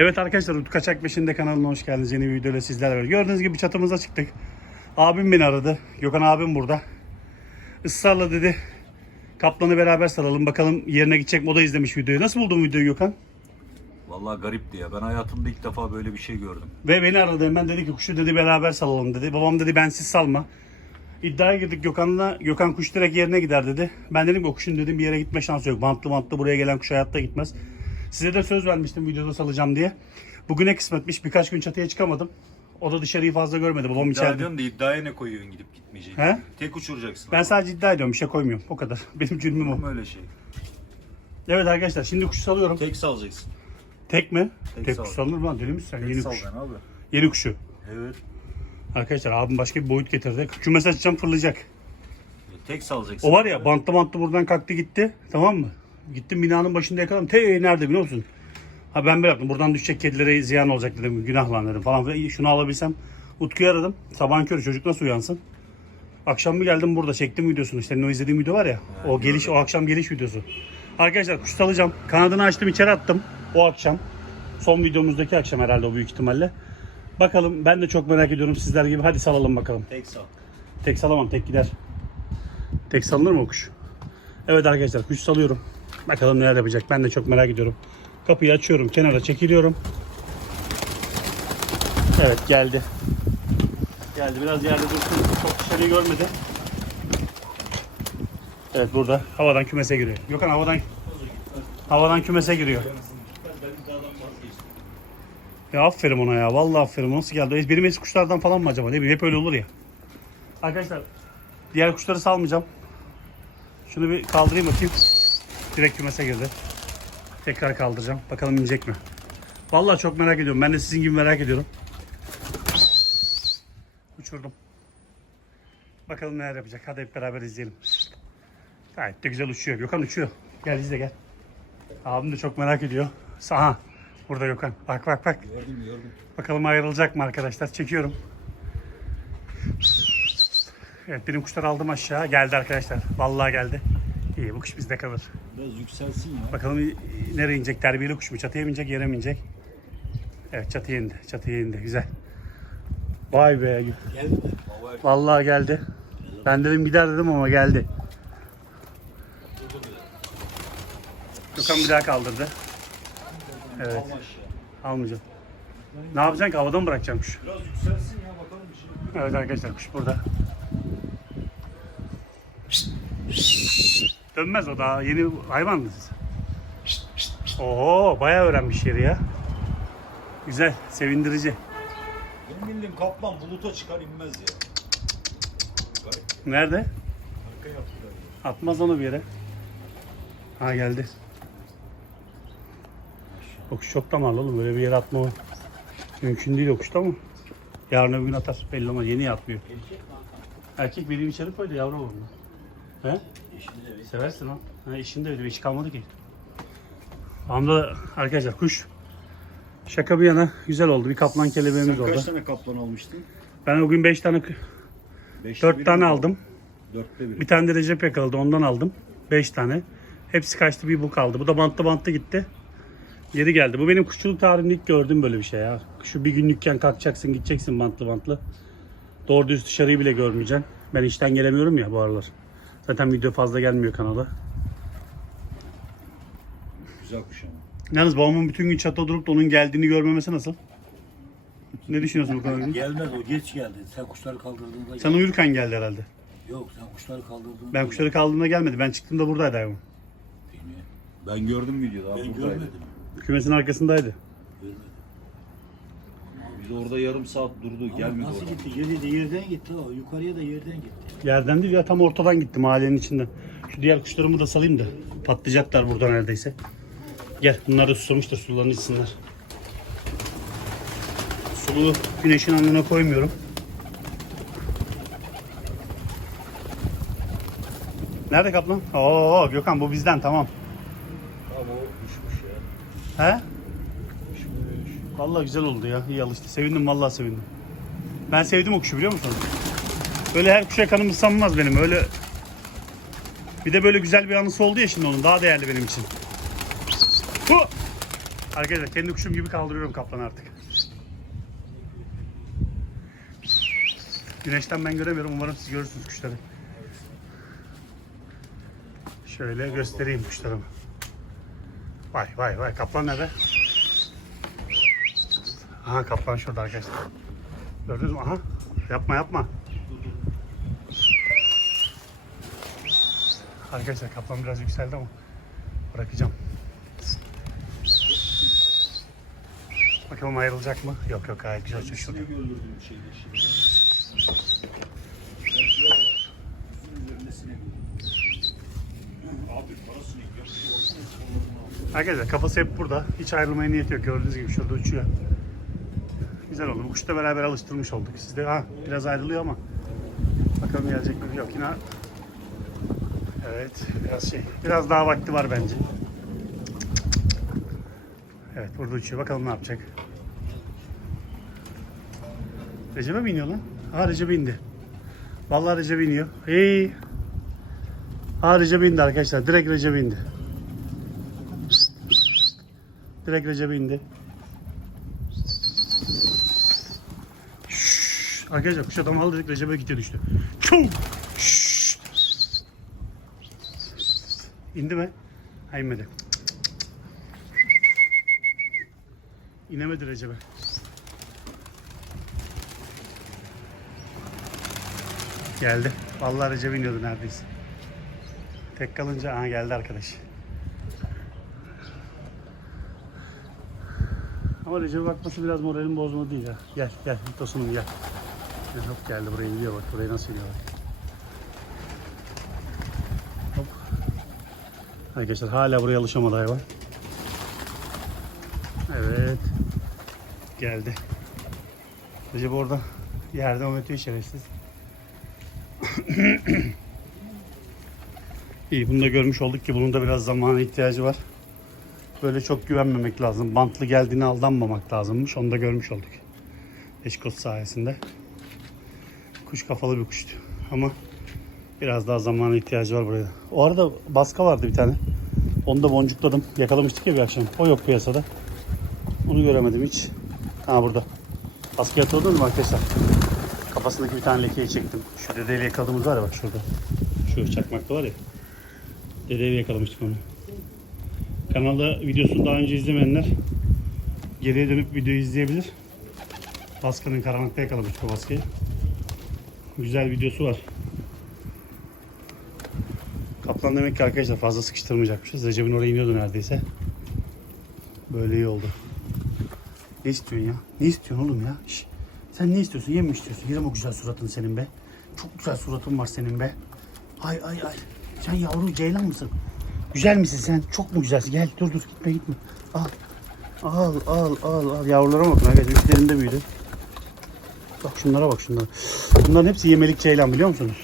Evet arkadaşlar Utku Kaçak Peşinde kanalına hoş geldiniz. Yeni bir videoyla sizlerle beraber. Gördüğünüz gibi çatımıza çıktık. Abim beni aradı. Gökhan abim burada. Israrla dedi kaplanı beraber saralım. Bakalım yerine gidecek mi? O da izlemiş videoyu. Nasıl buldun videoyu Gökhan? Vallahi garipti ya. Ben hayatımda ilk defa böyle bir şey gördüm. Ve beni aradı hemen dedi ki kuşu dedi beraber salalım dedi. Babam dedi bensiz salma. İddiaya girdik Gökhan'la. Gökhan kuş direkt yerine gider dedi. Ben dedim ki o kuşun dedim bir yere gitme şansı yok. Bantlı bantlı buraya gelen kuş hayatta gitmez. Size de söz vermiştim videoda salacağım diye. Bugüne kısmetmiş. Birkaç gün çatıya çıkamadım. O da dışarıyı fazla görmedi. Babam İddia içeride. ediyorsun da iddiaya ne koyuyorsun gidip gitmeyeceğini? He? Tek uçuracaksın. Ben sadece iddia ediyorum. Bir şey koymuyorum. O kadar. Benim cürmüm o. Ama öyle şey. Evet arkadaşlar şimdi kuşu salıyorum. Tek salacaksın. Tek mi? Tek Tek, sal. kuş salınır mı lan? Deli misin sen? Tek Yeni kuş. abi. Yeni kuşu. Evet. Arkadaşlar abim başka bir boyut getirdi. Kümes açacağım fırlayacak. Tek salacaksın. O var ya bantlı bantlı buradan kalktı gitti. Tamam mı? Gittim binanın başında yakaladım. Te nerede biliyor musun? Ha ben bıraktım. Buradan düşecek kedilere ziyan olacak dedim. Günah lan dedim falan. Şunu alabilsem. Utku'yu aradım. Sabahın körü çocuk nasıl uyansın? Akşam bir geldim burada çektim videosunu. İşte o izlediğim video var ya. o geliş o akşam geliş videosu. Arkadaşlar kuş salacağım. Kanadını açtım içeri attım. O akşam. Son videomuzdaki akşam herhalde o büyük ihtimalle. Bakalım ben de çok merak ediyorum sizler gibi. Hadi salalım bakalım. Tek sal. Tek salamam tek gider. Tek salınır mı o kuş? Evet arkadaşlar kuş salıyorum. Bakalım neler yapacak ben de çok merak ediyorum. Kapıyı açıyorum kenara çekiliyorum. Evet geldi. Geldi biraz yerde dursun. Çok dışarıyı görmedi. Evet burada havadan kümese giriyor. Gökhan havadan havadan kümese giriyor. Ya aferin ona ya. Vallahi aferin. Nasıl geldi? Benim eski kuşlardan falan mı acaba? Ne bileyim hep öyle olur ya. Arkadaşlar diğer kuşları salmayacağım. Şunu bir kaldırayım bakayım. Direkt kümese girdi. Tekrar kaldıracağım. Bakalım inecek mi? Vallahi çok merak ediyorum. Ben de sizin gibi merak ediyorum. Uçurdum. Bakalım neler yapacak. Hadi hep beraber izleyelim. Gayet de güzel uçuyor. Gökhan uçuyor. Gel izle gel. Abim de çok merak ediyor. Aha. Burada Gökhan. Bak bak bak. Gördüm gördüm. Bakalım ayrılacak mı arkadaşlar? Çekiyorum. Evet benim kuşları aldım aşağı. Geldi arkadaşlar. Vallahi geldi. İyi bu kuş bizde kalır. Biraz yükselsin ya. Bakalım nereye inecek? Terbiyeli kuş mu? Çatıya mı inecek? Yere mi inecek? Evet çatıya indi. Çatıya indi. Güzel. Vay be. Geldi mi? Vallahi geldi. Ben dedim gider dedim ama geldi. Gökhan bir daha kaldırdı. Evet. Almayacağım. Ne yapacaksın ki? Havada mı bırakacaksın kuş? Biraz yükselsin ya bakalım bir şey. Evet arkadaşlar kuş burada. Dönmez o daha yeni hayvan mı? Oo bayağı öğrenmiş yeri ya. Güzel, sevindirici. Benim bildiğim kaplan buluta çıkar inmez ya. Garip. Nerede? Arka yaptılar ya. Atmaz onu bir yere. Ha geldi. O kuş çok damarlı oğlum. Böyle bir yere atma. Mümkün değil o kuşta ama. Yarın öbür gün atar. Belli olmaz. Yeni atmıyor. Erkek benim içeri koydu yavrum onu. He? Seversin lan. Ha, işinde öyle bir iş kalmadı ki. Hamda arkadaşlar kuş. Şaka bir yana güzel oldu. Bir kaplan kelebeğimiz Sen oldu. kaç tane kaplan almıştın? Ben o gün 5 tane, Beşte 4 biri tane mi? aldım. Dörtte biri. Bir tane de Recep yakaladı ondan aldım. 5 tane. Hepsi kaçtı bir bu kaldı. Bu da bantlı bantlı gitti. Geri geldi. Bu benim kuşçuluk tarihimde ilk gördüğüm böyle bir şey ya. Şu bir günlükken kalkacaksın gideceksin bantlı bantlı. Doğru düz dışarıyı bile görmeyeceksin. Ben işten gelemiyorum ya bu aralar. Zaten video fazla gelmiyor kanala. Güzel kuş ama. Yalnız babamın bütün gün çatıda durup da onun geldiğini görmemesi nasıl? Ne düşünüyorsun bu konuda? Gelmez o geç geldi. Sen kuşları kaldırdığında Sen uyurken geldi herhalde. Yok sen kuşları kaldırdığında Ben kuşları kaldığımda gelmedi. Ben çıktığımda buradaydı hayvan. Bilmiyorum. Ben gördüm videoda. Ben buradaydı. görmedim. Kümesin arkasındaydı. Biz orada yarım saat durdu. Gelmedi Nasıl oradan. gitti? Yeri de yerden gitti o. Yukarıya da yerden gitti. Yerden değil ya tam ortadan gitti mahallenin içinden. Şu diğer kuşlarımı da salayım da patlayacaklar burada neredeyse. Gel bunlar da susamıştır sularını içsinler. Sulu güneşin alnına koymuyorum. Nerede kaplan? Oo Gökhan bu bizden tamam. Abi o düşmüş ya. He? Vallahi güzel oldu ya. İyi alıştı. Sevindim vallahi sevindim. Ben sevdim o kuşu biliyor musun? Böyle her kuşa kanım ıslanmaz benim. Öyle bir de böyle güzel bir anısı oldu ya şimdi onun. Daha değerli benim için. Hu! Arkadaşlar kendi kuşum gibi kaldırıyorum kaplan artık. Güneşten ben göremiyorum. Umarım siz görürsünüz kuşları. Şöyle göstereyim kuşlarımı. Vay vay vay kaplan nerede? Aha kaplan şurada arkadaşlar. Gördünüz mü? Aha. Yapma yapma. Arkadaşlar kaplan biraz yükseldi ama bırakacağım. Bakalım ayrılacak mı? Yok yok gayet güzel ya. Arkadaşlar kafası hep burada. Hiç ayrılmaya niyeti yok. Gördüğünüz gibi şurada uçuyor. Güzel oldu. Bu kuşla beraber alıştırmış olduk. Siz de ha, biraz ayrılıyor ama bakalım gelecek mi? Yok yine Evet biraz şey. Biraz daha vakti var bence. Evet burada uçuyor. Bakalım ne yapacak. Recep'e mi iniyor lan? Ha Recep'e indi. Vallahi Recep'e iniyor. Hey. Ha Recep'e indi arkadaşlar. Direkt Recep'e indi. Direkt Recep'e indi. Arkadaşlar kuş adam aldı direkt Recep'e gitti düştü. Şşş. İndi mi? Ha inmedi. İnemedi Recep'e. Geldi. Vallahi Recep iniyordu neredeyse. Tek kalınca aha geldi arkadaş. Ama Recep'e bakması biraz moralin bozma değil. Gel gel Tosun'um gel. Hop geldi buraya gidiyor bak. Burayı nasıl gidiyor bak. Hop. Arkadaşlar hala buraya alışamadı hayvan. Evet. Geldi. Recep orada yerde oynatıyor şerefsiz. İyi bunu da görmüş olduk ki bunun da biraz zamana ihtiyacı var. Böyle çok güvenmemek lazım. Bantlı geldiğine aldanmamak lazımmış. Onu da görmüş olduk. Eşkos sayesinde. Kuş kafalı bir kuştu. Ama biraz daha zamana ihtiyacı var buraya. O arada baska vardı bir tane. Onu da boncukladım. Yakalamıştık ya bir akşam. O yok piyasada. Onu göremedim hiç. Ha burada. Baskı yatırıldı mı arkadaşlar? Kafasındaki bir tane lekeyi çektim. Şu dedeyle yakaladığımız var ya bak şurada. Şu çakmakta var ya. Dedeyle yakalamıştık onu. Kanalda videosunu daha önce izlemeyenler geriye dönüp videoyu izleyebilir. Baskının karanlıkta yakalamıştık o baskıyı. Güzel videosu var. Kaplan demek ki arkadaşlar fazla sıkıştırmayacakmışız. Recep'in oraya iniyordu neredeyse. Böyle iyi oldu. Ne istiyorsun ya? Ne istiyorsun oğlum ya? Şş, Sen ne istiyorsun? Yem mi istiyorsun? Yerim o güzel suratın senin be. Çok güzel suratın var senin be. Ay ay ay. Sen yavru ceylan mısın? Güzel misin sen? Çok mu güzelsin? Gel dur dur gitme gitme. Al. Al al al al. Yavrulara bakın arkadaşlar. Üstlerinde büyüdü. Bak şunlara bak şunlara. Bunların hepsi yemelik ceylan biliyor musunuz?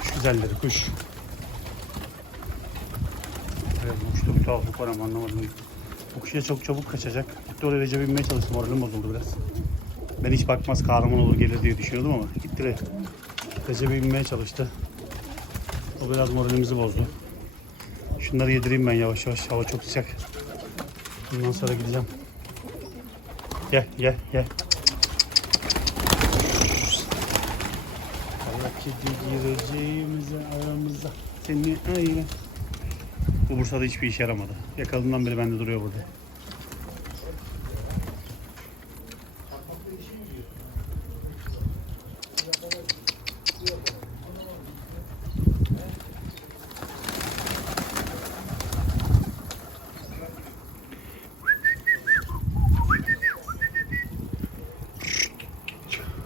Kuş güzelleri kuş. Evet, kuşta bir tuhaflık var ama anlamadım. Bu kuş ya çok çabuk kaçacak. Gitti oraya Recep'e binmeye çalıştı. Moralim bozuldu biraz. Ben hiç bakmaz kahraman olur gelir diye düşünüyordum ama gitti Re- Recep'e binmeye çalıştı. O biraz moralimizi bozdu. Şunları yedireyim ben yavaş yavaş. Hava çok sıcak. Bundan sonra gideceğim. Gel gel gel. Kedi gireceğimize aramıza seni öyle. Bu Bursa'da hiçbir işe yaramadı. Yakaladığından beri bende duruyor burada.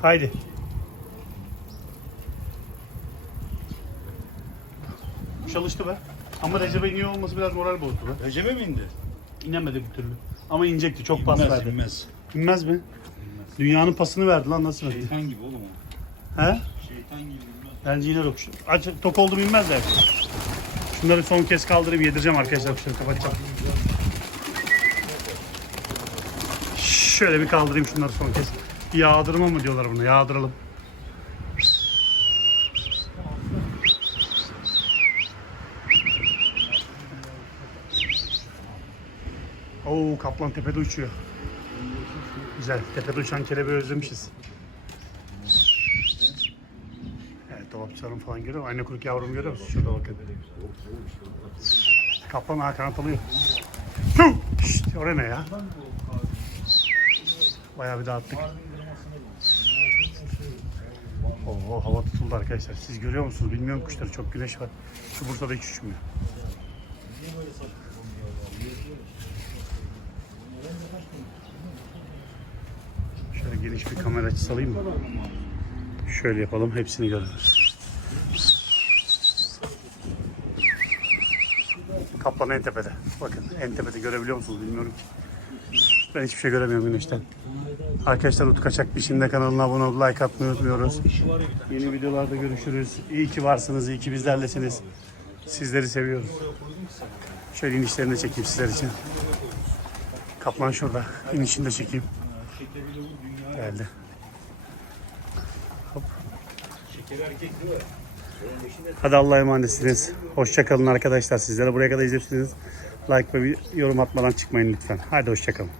Haydi. Çalıştı be. Ama Recep'e iniyor olması biraz moral bozdu be. Recep'e mi indi? İnemedi bir türlü. Ama inecekti. Çok pas İnmez verdi. inmez. Binmez mi? Dünyanın pasını verdi lan nasıl verdi? Şeytan gibi oğlum o. He? Şeytan gibi bilmez. Bence yine yok. Aç, tok oldu binmez de. Şunları son kez kaldırıp yedireceğim arkadaşlar. Şöyle kapatacağım. Şöyle bir kaldırayım şunları son kez. Yağdırma mı diyorlar buna? Yağdıralım. Oo kaplan tepede uçuyor. Güzel. Tepede uçan kelebeği özlemişiz. Evet dolapçılarım falan görüyor? Anne kuruk yavrumu görüyor musun? Şurada bakın. Kaplan ağa kanat alıyor. Tüh! Şşt, oraya ne ya? Bayağı bir dağıttık. Oo, hava tutuldu arkadaşlar. Siz görüyor musunuz? Bilmiyorum kuşları. Çok güneş var. Şu Bursa'da hiç uçmuyor. Geniş bir kamera açısı alayım mı? Şöyle yapalım. Hepsini görürüz. Kaplan en tepede. Bakın en tepede görebiliyor musunuz bilmiyorum. Ben hiçbir şey göremiyorum güneşten. Arkadaşlar Utku Kaçak Biçimde kanalına abone olup like atmayı unutmuyoruz. Yeni videolarda görüşürüz. İyi ki varsınız, iyi ki bizlerlesiniz. Sizleri seviyoruz. Şöyle inişlerini de çekeyim sizler için. Kaplan şurada. İnişini de çekeyim. Geldi. Hop. Hadi Allah'a emanetsiniz. Hoşça kalın arkadaşlar. Sizlere buraya kadar izlediyseniz like ve bir yorum atmadan çıkmayın lütfen. Hadi hoşça kalın.